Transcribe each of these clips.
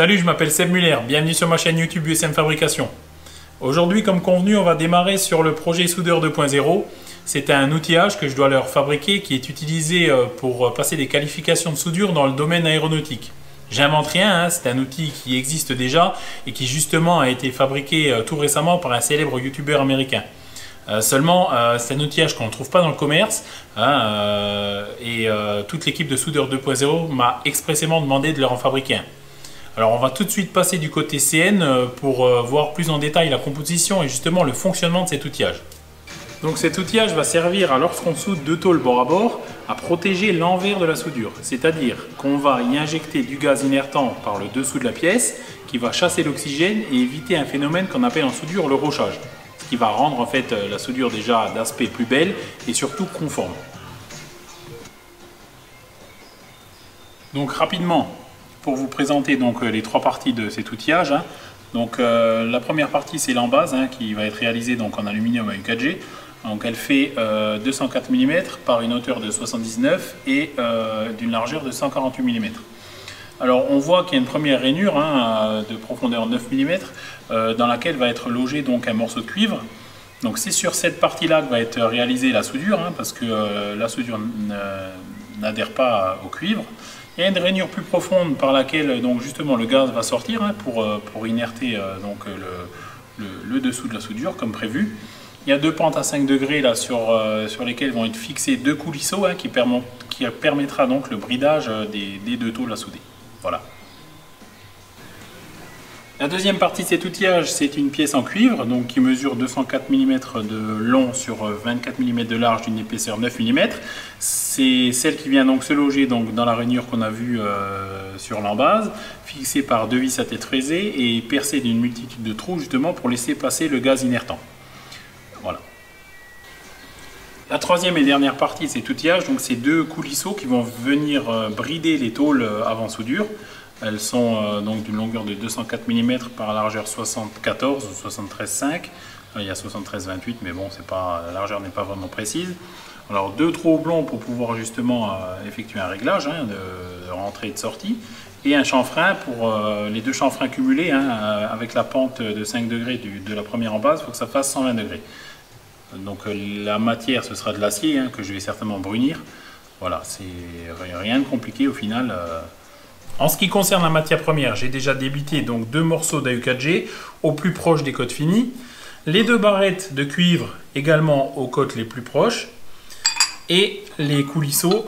Salut, je m'appelle Seb Muller, bienvenue sur ma chaîne YouTube USM Fabrication. Aujourd'hui, comme convenu, on va démarrer sur le projet Soudeur 2.0. C'est un outillage que je dois leur fabriquer qui est utilisé pour passer des qualifications de soudure dans le domaine aéronautique. J'invente rien, c'est un outil qui existe déjà et qui justement a été fabriqué tout récemment par un célèbre youtubeur américain. Seulement, c'est un outillage qu'on ne trouve pas dans le commerce toute l'équipe de Soudeur 2.0 m'a expressément demandé de leur en fabriquer un. Alors on va tout de suite passer du côté CN pour voir plus en détail la composition et justement le fonctionnement de cet outillage. Donc cet outillage va servir, lorsqu'on soude deux tôles bord à bord, à protéger l'envers de la soudure. C'est-à-dire qu'on va y injecter du gaz inertant par le dessous de la pièce qui va chasser l'oxygène et éviter un phénomène qu'on appelle en soudure le rochage. Ce qui va rendre en fait la soudure déjà d'aspect plus belle et surtout conforme. Donc rapidement, pour vous présenter donc les trois parties de cet outillage. Donc la première partie c'est l'embase qui va être réalisée donc en aluminium à U4G. Donc elle fait 204 mm par une hauteur de 79 et d'une largeur de 148 mm. Alors on voit qu'il y a une première rainure de profondeur 9 mm dans laquelle va être logé donc un morceau de cuivre. Donc c'est sur cette partie là que va être réalisée la soudure parce que la soudure n'adhère pas au cuivre. Il y a une rainure plus profonde par laquelle donc justement le gaz va sortir pour inerter le dessous de la soudure comme prévu. Il y a deux pentes à 5 degrés là sur lesquelles vont être fixés deux coulisseaux qui permettra donc le bridage des deux tôles à souder. Voilà. La deuxième partie de cet outillage, c'est une pièce en cuivre donc qui mesure 204 mm de long sur 24 mm de large d'une épaisseur 9 mm. C'est celle qui vient donc se loger donc dans la rainure qu'on a vue sur l'embase, fixée par deux vis à tête fraisée et percée d'une multitude de trous justement pour laisser passer le gaz inertant. Voilà. La troisième et dernière partie de cet outillage, donc c'est deux coulisseaux qui vont venir brider les tôles avant soudure. Elles sont donc d'une longueur de 204 mm par largeur 74 ou 73,5. Il y a 73,28 mais bon, la largeur n'est pas vraiment précise. Alors deux trous oblongs pour pouvoir justement effectuer un réglage de rentrée et de sortie. Et un chanfrein pour les deux chanfreins cumulés avec la pente de 5 degrés de la première embase, il faut que ça fasse 120 degrés. Donc la matière ce sera de l'acier que je vais certainement brunir. Voilà, c'est rien de compliqué au final. En ce qui concerne la matière première, j'ai déjà débité donc deux morceaux d'AU4G au plus proche des côtes finies, les deux barrettes de cuivre également aux côtes les plus proches et les coulisseaux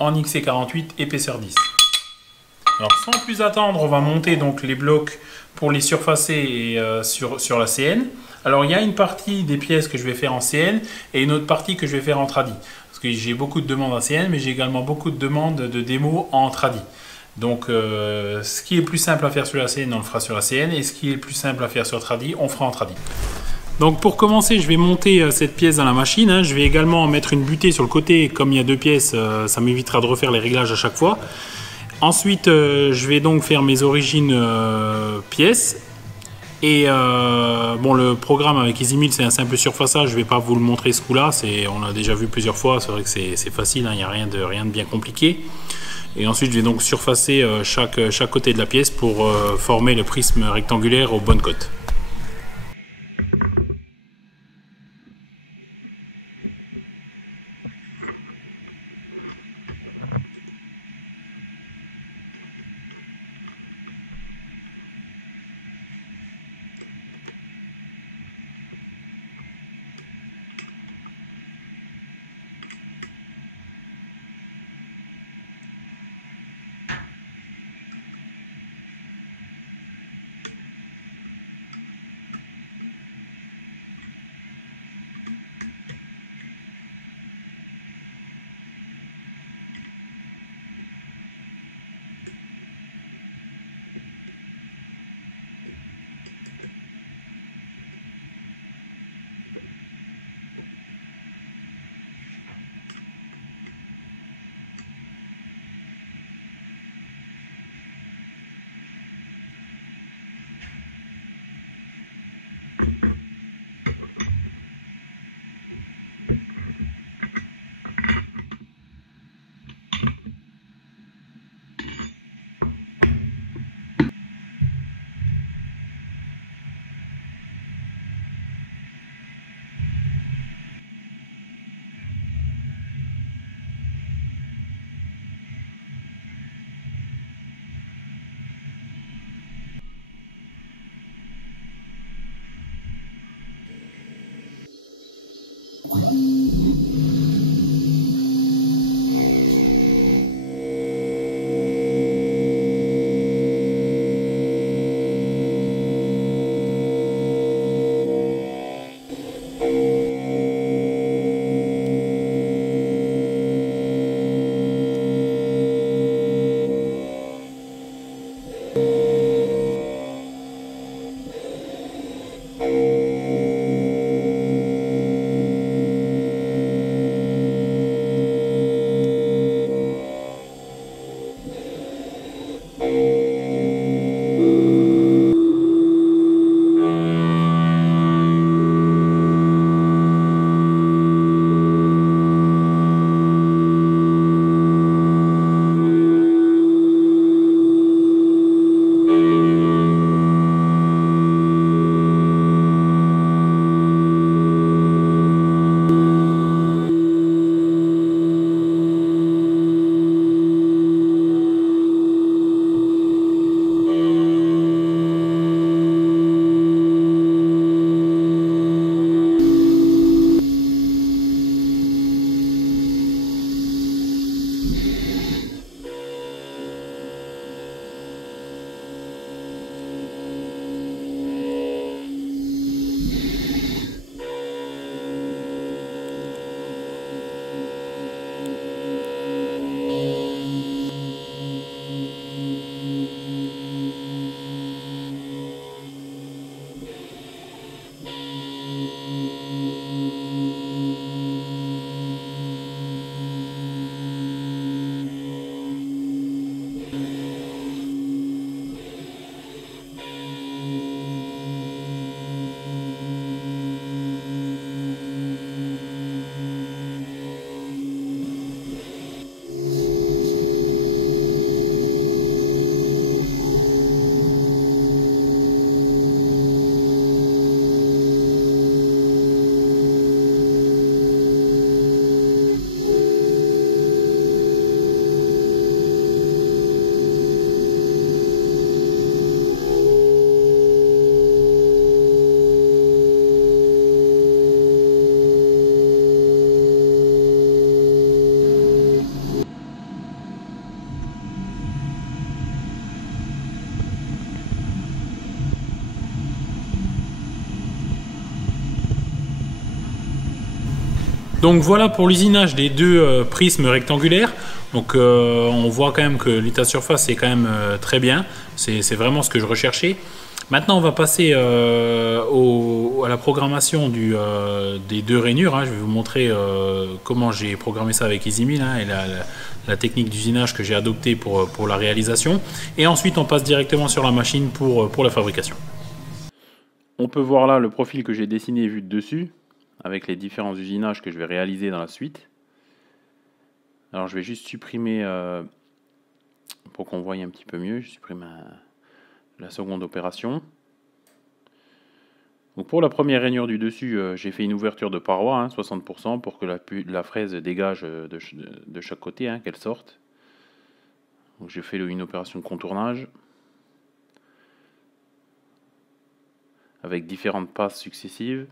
en XC48 épaisseur 10. Alors sans plus attendre, on va monter donc les blocs pour les surfacer sur la CN. Alors il y a une partie des pièces que je vais faire en CN et une autre partie que je vais faire en tradi. Parce que j'ai beaucoup de demandes en CN mais j'ai également beaucoup de demandes de démos en tradi. Donc ce qui est plus simple à faire sur la CN, on le fera sur la CN, et ce qui est plus simple à faire sur tradi, on fera en tradi. Donc pour commencer, je vais monter cette pièce dans la machine. Je vais également mettre une butée sur le côté, comme il y a deux pièces, ça m'évitera de refaire les réglages à chaque fois. Ensuite, je vais donc faire mes origines pièces. Et bon, le programme avec EasyMill, c'est un simple surfaçage, je ne vais pas vous le montrer ce coup-là, on l'a déjà vu plusieurs fois, c'est vrai que c'est facile, il n'y a rien de bien compliqué. Et ensuite je vais donc surfacer chaque côté de la pièce pour former le prisme rectangulaire aux bonnes côtes. Donc voilà pour l'usinage des deux prismes rectangulaires. Donc on voit quand même que l'état de surface est quand même très bien. C'est vraiment ce que je recherchais. Maintenant on va passer à la programmation des deux rainures. Hein. Je vais vous montrer comment j'ai programmé ça avec EasyMill et la technique d'usinage que j'ai adoptée pour la réalisation. Et ensuite on passe directement sur la machine pour la fabrication. On peut voir là le profil que j'ai dessiné vu de dessus, avec les différents usinages que je vais réaliser dans la suite. Alors je vais juste supprimer, pour qu'on voie un petit peu mieux, je supprime la seconde opération. Donc pour la première rainure du dessus, j'ai fait une ouverture de paroi, 60%, pour que la fraise dégage de chaque côté, qu'elle sorte. Donc j'ai fait une opération de contournage, avec différentes passes successives.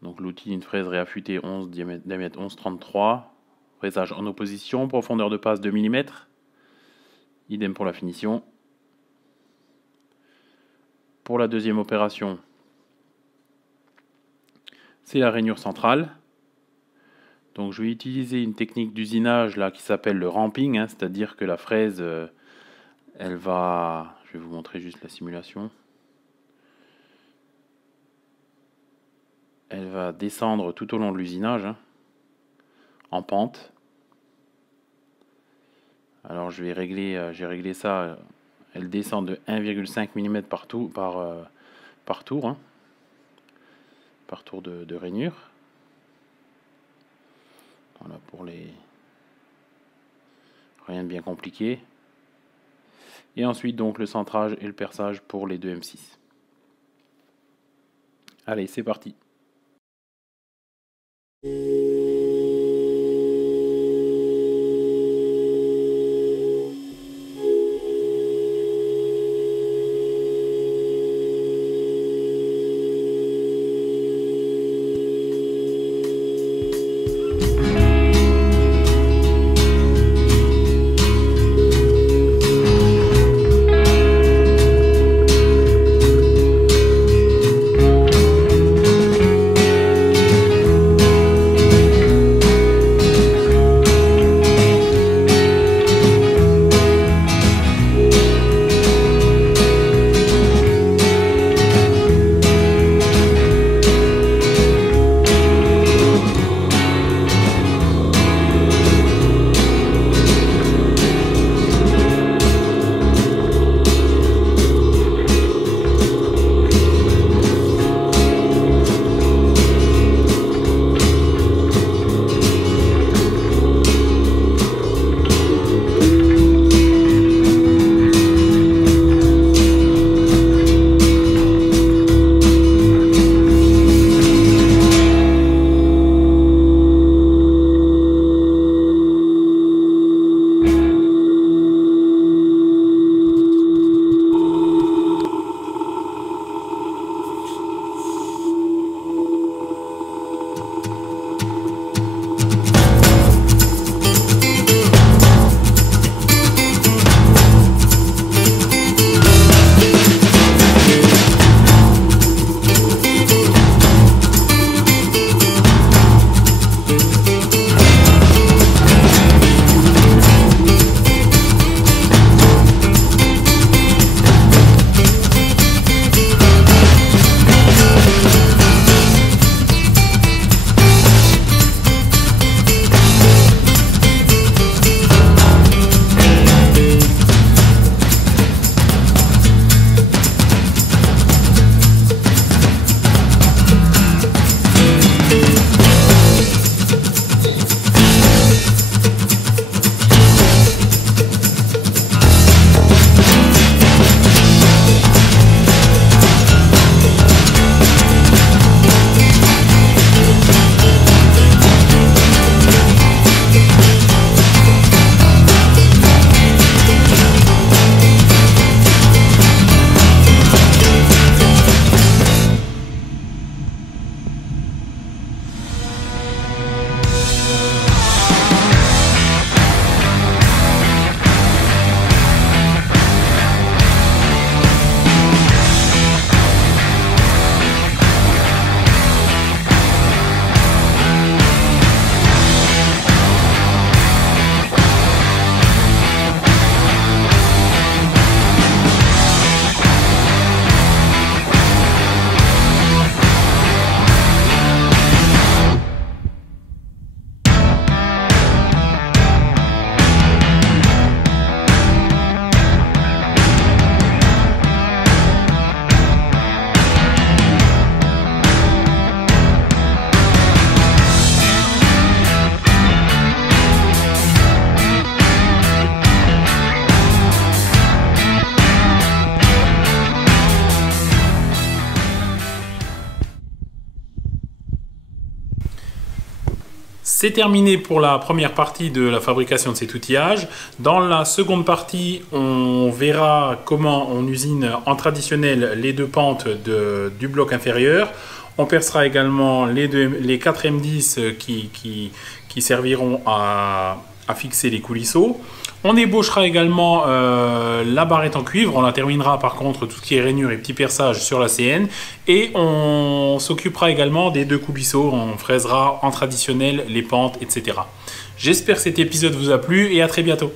Donc l'outil d'une fraise réaffûtée 11, diamètre 11,33, fraisage en opposition, profondeur de passe 2 mm. Idem pour la finition. Pour la deuxième opération, c'est la rainure centrale. Donc je vais utiliser une technique d'usinage là qui s'appelle le ramping, c'est-à-dire que la fraise, elle va... Je vais vous montrer juste la simulation. Elle va descendre tout au long de l'usinage, en pente. Alors j'ai réglé ça, elle descend de 1,5 mm par tour, par tour de rainure. Voilà pour les... Rien de bien compliqué. Et ensuite donc le centrage et le perçage pour les deux M6. Allez, c'est parti. C'est terminé pour la première partie de la fabrication de cet outillage. Dans la seconde partie, on verra comment on usine en traditionnel les deux pentes du bloc inférieur. On percera également les 4 M10 qui serviront à fixer les coulisseaux. On ébauchera également la barrette en cuivre. On la terminera par contre tout ce qui est rainure et petits perçages sur la CN. Et on s'occupera également des deux coulisseaux. On fraisera en traditionnel les pentes, etc. J'espère que cet épisode vous a plu et à très bientôt.